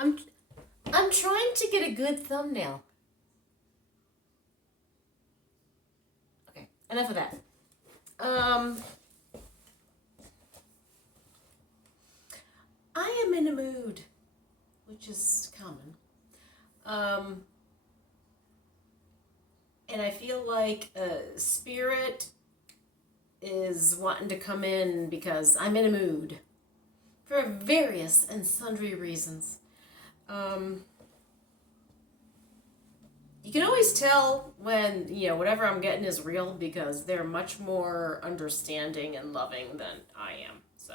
I'm I'm trying to get a good thumbnail. Okay, enough of that. I am in a mood, which is common. And I feel like spirit is wanting to come in because I'm in a mood for various and sundry reasons. You can always tell when, whatever I'm getting is real because they're much more understanding and loving than I am. So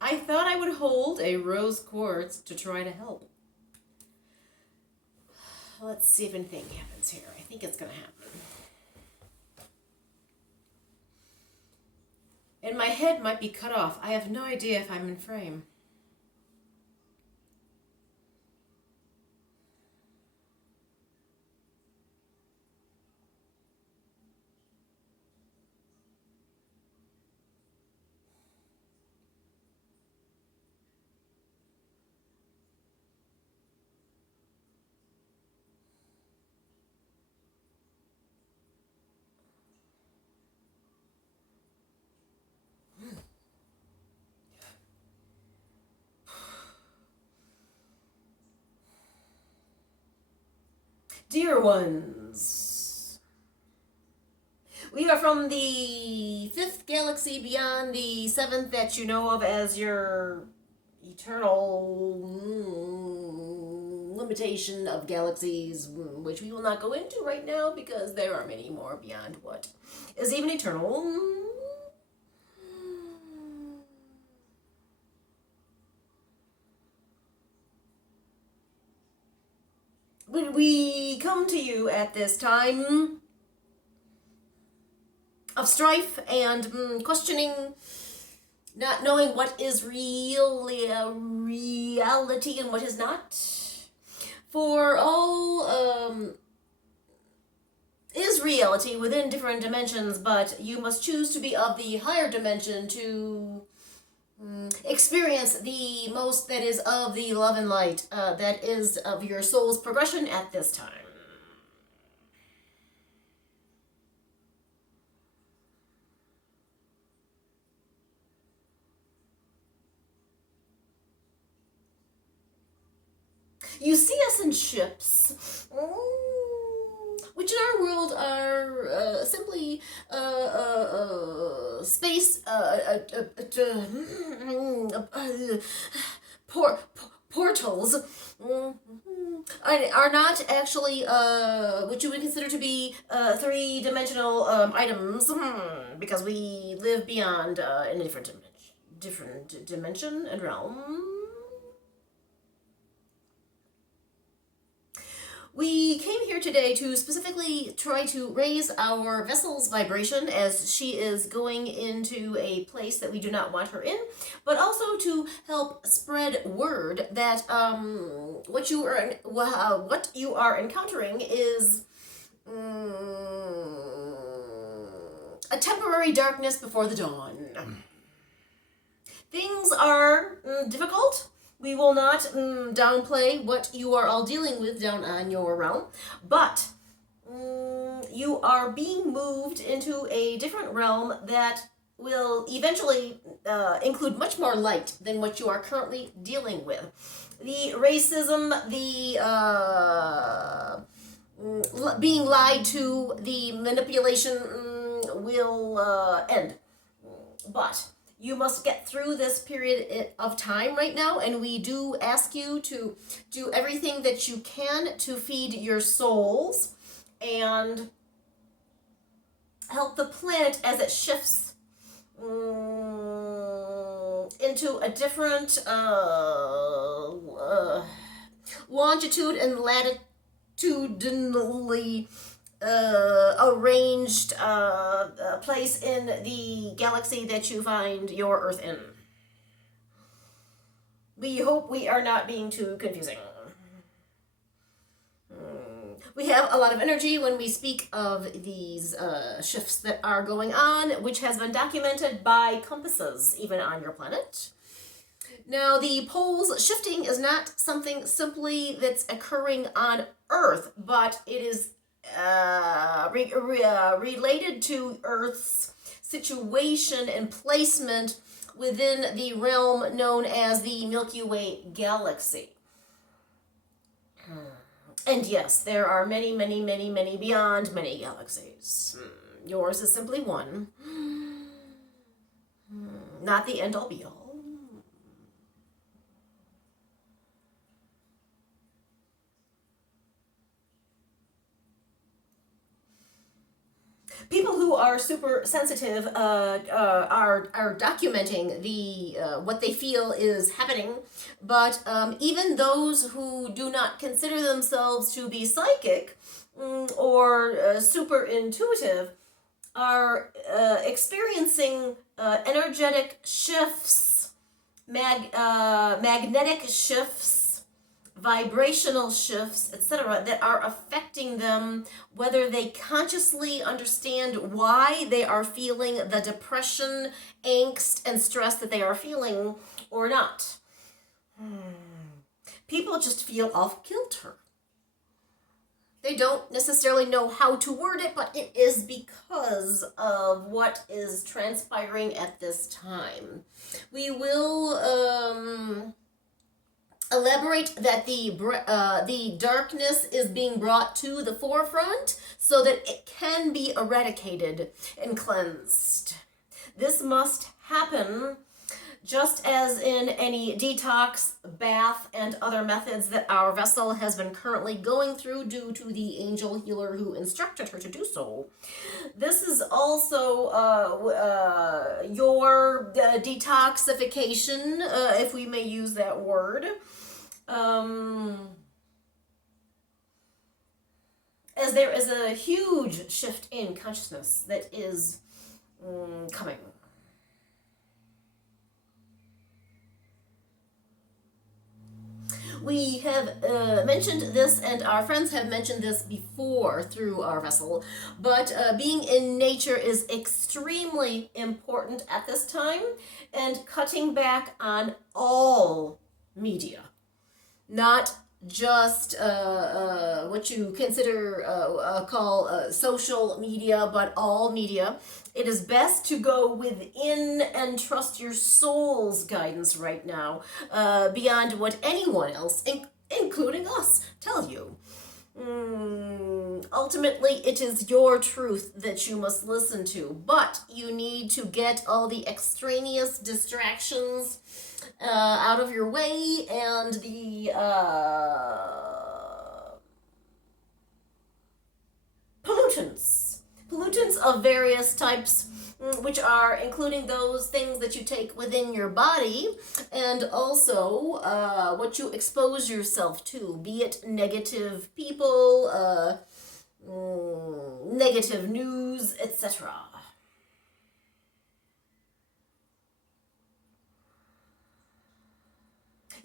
I thought I would hold a rose quartz to try to help. Let's see if anything happens here. I think it's going to happen. And my head might be cut off. I have no idea if I'm in frame. Dear ones, we are from the 5th galaxy beyond the 7th that you know of as your eternal limitation of galaxies, which we will not go into right now because there are many more beyond what is even eternal. When we come to you at this time of strife and questioning, not knowing what is really a reality and what is not, for all is reality within different dimensions, but you must choose to be of the higher dimension to experience the most that is of the love and light that is of your soul's progression at this time. You see us in ships, which in our world are simply space portals. Are not actually what you would consider to be three-dimensional items, because we live beyond in a different dimension and realm. We came here today to specifically try to raise our vessel's vibration as she is going into a place that we do not want her in, but also to help spread word that what you are encountering is a temporary darkness before the dawn. Things are difficult. We will not downplay what you are all dealing with down on your realm, but you are being moved into a different realm that will eventually include much more light than what you are currently dealing with. The racism, the being lied to, the manipulation will end. But you must get through this period of time right now, and we do ask you to do everything that you can to feed your souls and help the planet as it shifts into a different longitude and latitudinally arranged place in the galaxy that you find your Earth in. We hope we are not being too confusing. We have a lot of energy when we speak of these shifts that are going on, which has been documented by compasses even on your planet. Now, the poles shifting is not something simply that's occurring on Earth, but it is related to Earth's situation and placement within the realm known as the Milky Way galaxy. And yes, there are many, many, many, many beyond many galaxies. Yours is simply one. Not the end all be all. People who are super sensitive are documenting the what they feel is happening, but even those who do not consider themselves to be psychic or super intuitive are experiencing energetic shifts, magnetic shifts, vibrational shifts, etc., that are affecting them, whether they consciously understand why they are feeling the depression, angst, and stress that they are feeling or not. People just feel off kilter. They don't necessarily know how to word it, but it is because of what is transpiring at this time. We will elaborate that the darkness is being brought to the forefront so that it can be eradicated and cleansed. This must happen just as in any detox, bath, and other methods that our vessel has been currently going through due to the angel healer who instructed her to do so. This is also your detoxification, if we may use that word. As there is a huge shift in consciousness that is coming. We have mentioned this, and our friends have mentioned this before through our vessel, but being in nature is extremely important at this time, and cutting back on all media. Not just what you consider call social media, but all media. It is best to go within and trust your soul's guidance right now, beyond what anyone else, including us, tell you. Ultimately, it is your truth that you must listen to, but you need to get all the extraneous distractions out of your way, and the pollutants of various types, which are including those things that you take within your body, and also what you expose yourself to, be it negative people, negative news, etc.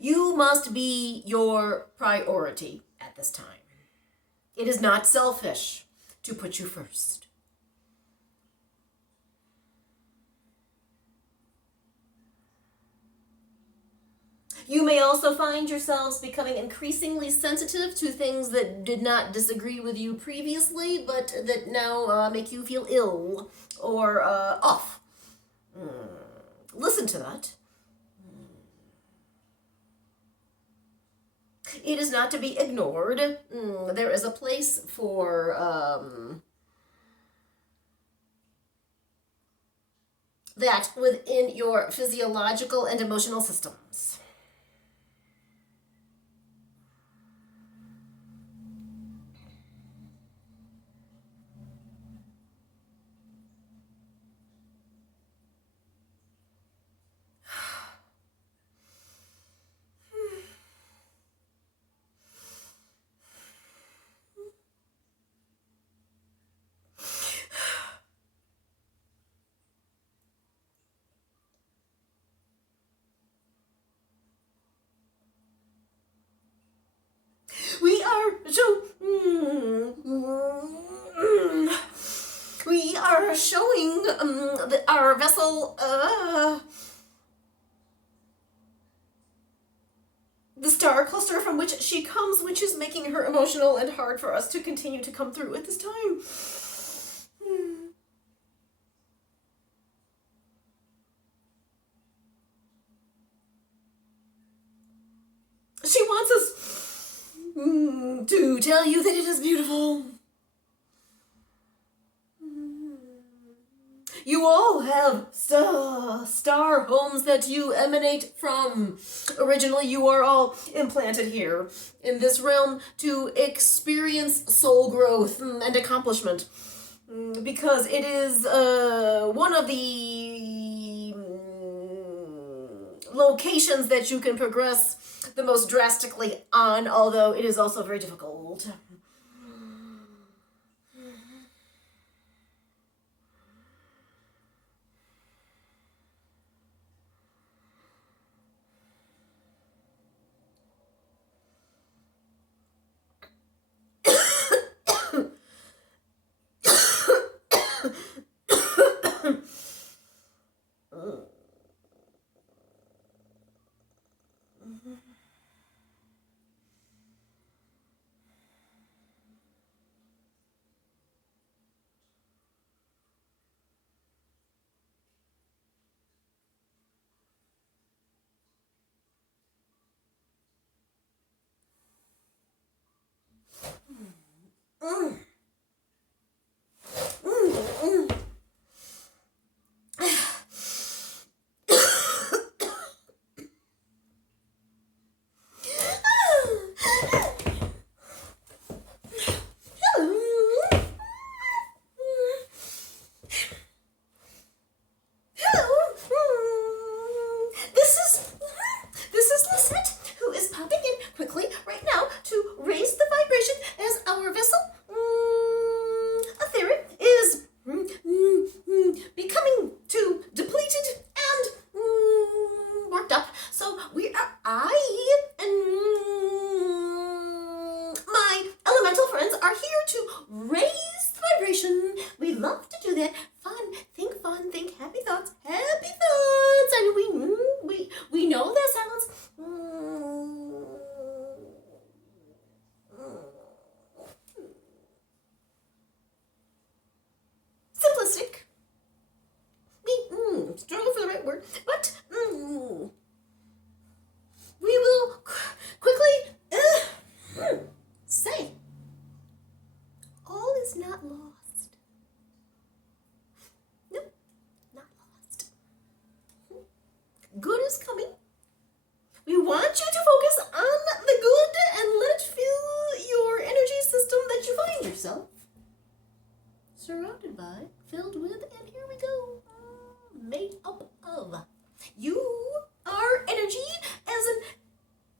You must be your priority at this time. It is not selfish to put you first. You may also find yourselves becoming increasingly sensitive to things that did not disagree with you previously, but that now make you feel ill or off. Listen to that. It is not to be ignored. There is a place for that within your physiological and emotional systems. We are showing our vessel the star cluster from which she comes, which is making her emotional and hard for us to continue to come through at this time. She wants us to tell you that it is beautiful. You all have star homes that you emanate from. Originally, you are all implanted here in this realm to experience soul growth and accomplishment. Because it is one of the locations that you can progress the most drastically on, although it is also very difficult. This is Lisette, who is popping in quickly right now to raise the vibration as our vessel, Atheria, is becoming too depleted and worked up. So I and my elemental friends are here to raise the vibration. We love to do that. Fun, think happy thoughts, and we know that sounds simplistic. Struggle for the right word, but we will quickly say all is not lost. Nope, not lost. Good is coming. We want you to focus on the good and let it fill your energy system that you find yourself surrounded by, filled with, and here we go, made up of. You are energy as in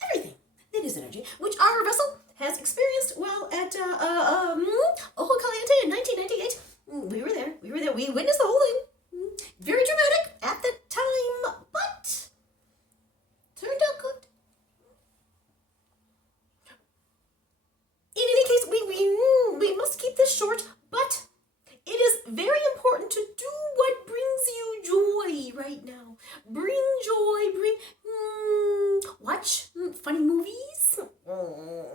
everything that is energy, which our vessel has experienced while at Ojo Caliente in 1998. We were there. We witnessed the whole thing. Very dramatic at the time, but turned out good. In any case, we must keep this short, but it is very important to do what brings you joy right now. Bring joy, watch funny movies.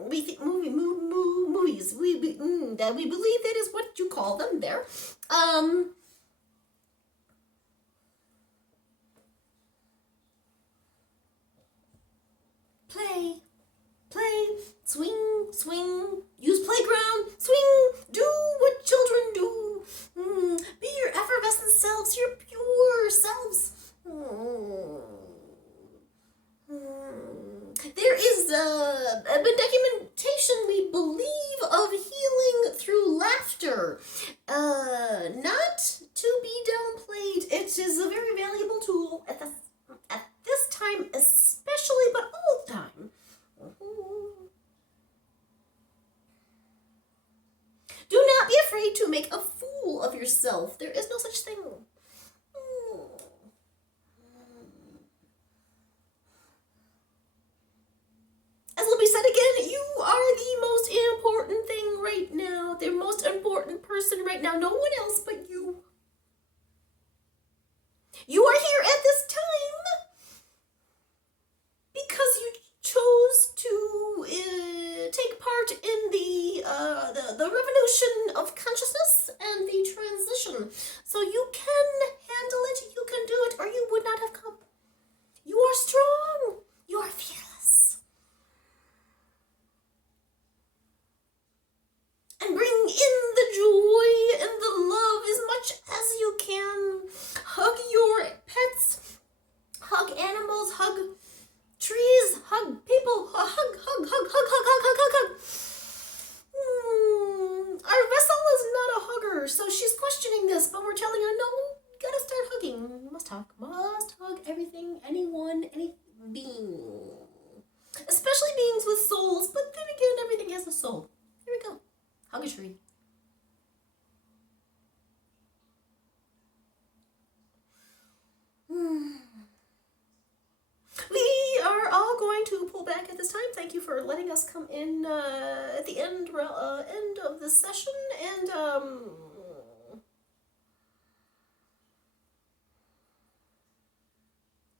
We think movies. We believe that is what you call them there. Play, swing, use playground, swing, do what children do. Be your effervescent selves, your pure selves. There is a documentation, we believe, of healing through laughter. Not to be downplayed. It is a very valuable tool at this time especially, but all the time. Do not be afraid to make a fool of yourself. There is no such thing. As will be said again, you are the most important thing right now. The most important person right now. No one else but you. You are here at this time because you chose the revolution of consciousness and the transition. So you can handle it, you can do it, or you would not have come. You are strong. You are fearless. And bring in the joy and the love as much as you can. Hug your pets. Hug animals. Hug trees. Hug people. Hug. Our vessel is not a hugger, so she's questioning this, but we're telling her, no, you gotta start hugging. Must hug everything, anyone, any being. Especially beings with souls, but then again, everything has a soul. Here we go. Hug a tree. We are all going to pull back at this time. Thank you for letting us come in at the end of the session. And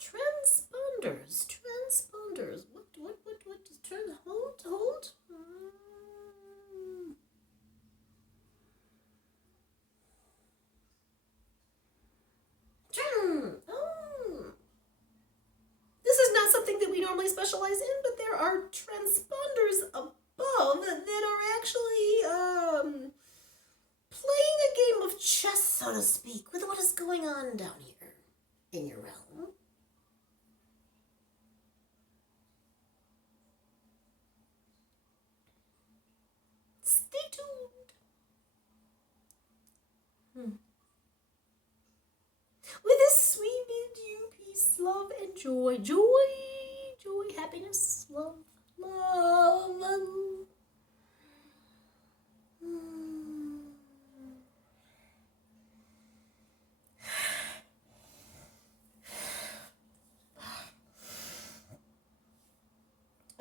transponders. What is hold? This is not something that we normally specialize in, but there are transponders above that are actually playing a game of chess, so to speak, with what is going on down here in your realm. Stay tuned. With this, we bid you peace, love, and joy. Joy, happiness, love.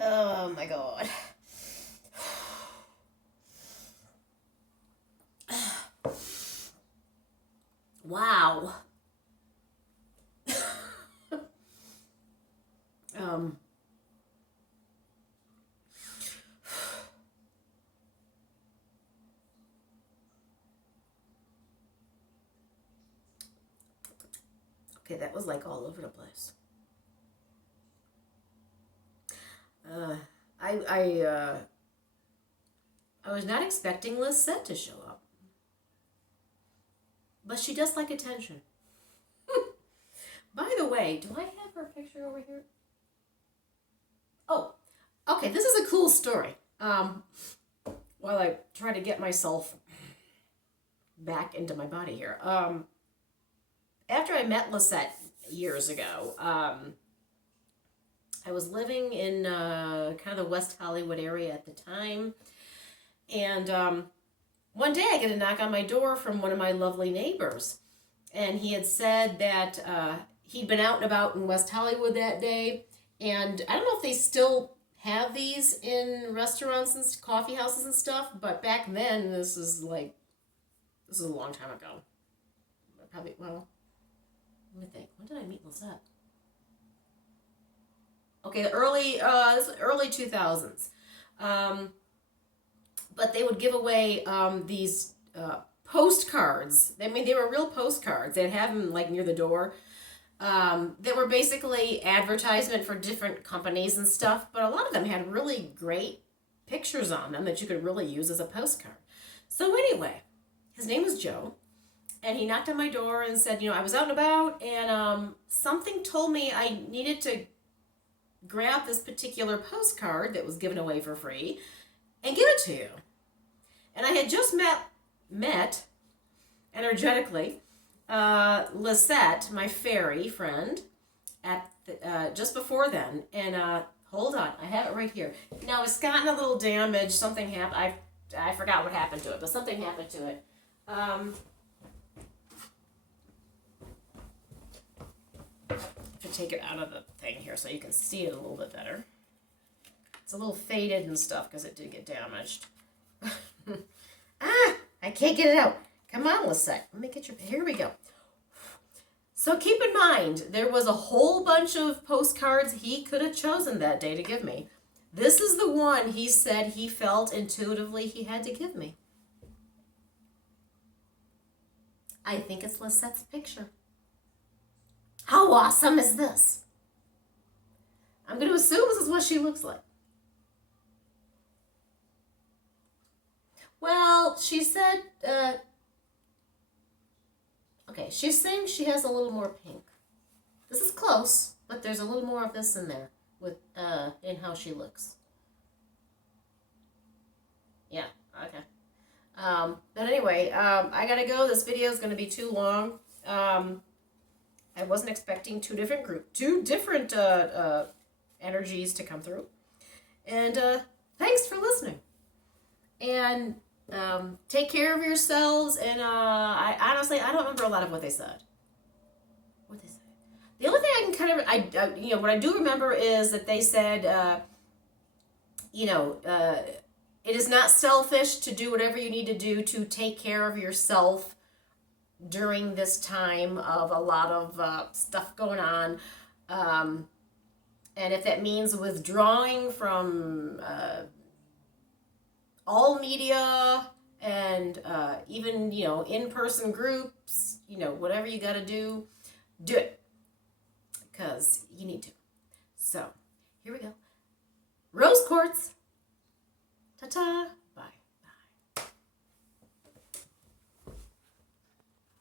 Oh my God. Wow. Okay, that was like all over the place. I was not expecting Lisette to show up. But she does like attention. By the way, do I have her picture over here? Oh, okay, this is a cool story. While I try to get myself back into my body here. After I met Lisette years ago, I was living in kind of the West Hollywood area at the time. And one day I get a knock on my door from one of my lovely neighbors. And he had said that he'd been out and about in West Hollywood that day. And I don't know if they still have these in restaurants and coffee houses and stuff. But back then, this is a long time ago. Probably, well, let me think. When did I meet Lisette? Okay, the early 2000s. But they would give away these postcards. I mean, they were real postcards. They'd have them like near the door. That were basically advertisement for different companies and stuff. But a lot of them had really great pictures on them that you could really use as a postcard. So anyway, his name was Joe. And he knocked on my door and said, I was out and about. And something told me I needed to grab this particular postcard that was given away for free and give it to you. And I had just met energetically Lisette, my fairy friend, at just before then. And hold on, I have it right here. Now it's gotten a little damaged. Something happened. I forgot what happened to it, but something happened to it. To take it out of the thing here so you can see it a little bit better. It's a little faded and stuff because it did get damaged. I can't get it out. Come on, Lisette. Let me get your... Here we go. So keep in mind, there was a whole bunch of postcards he could have chosen that day to give me. This is the one he said he felt intuitively he had to give me. I think it's Lisette's picture. How awesome is this? I'm going to assume this is what she looks like. Well, she said, okay, she's saying she has a little more pink. This is close, but there's a little more of this in there with in how she looks. Yeah, okay. But anyway, I gotta go. This video is gonna be too long. I wasn't expecting two different energies to come through. And thanks for listening. And take care of yourselves. And I honestly, I don't remember a lot of what they said. The only thing I can kind of, what I do remember is that they said, it is not selfish to do whatever you need to do to take care of yourself during this time of a lot of stuff going on. And if that means withdrawing from all media and even, in-person groups, whatever you got to do it. Because you need to. So, here we go. Rose quartz. Ta-ta.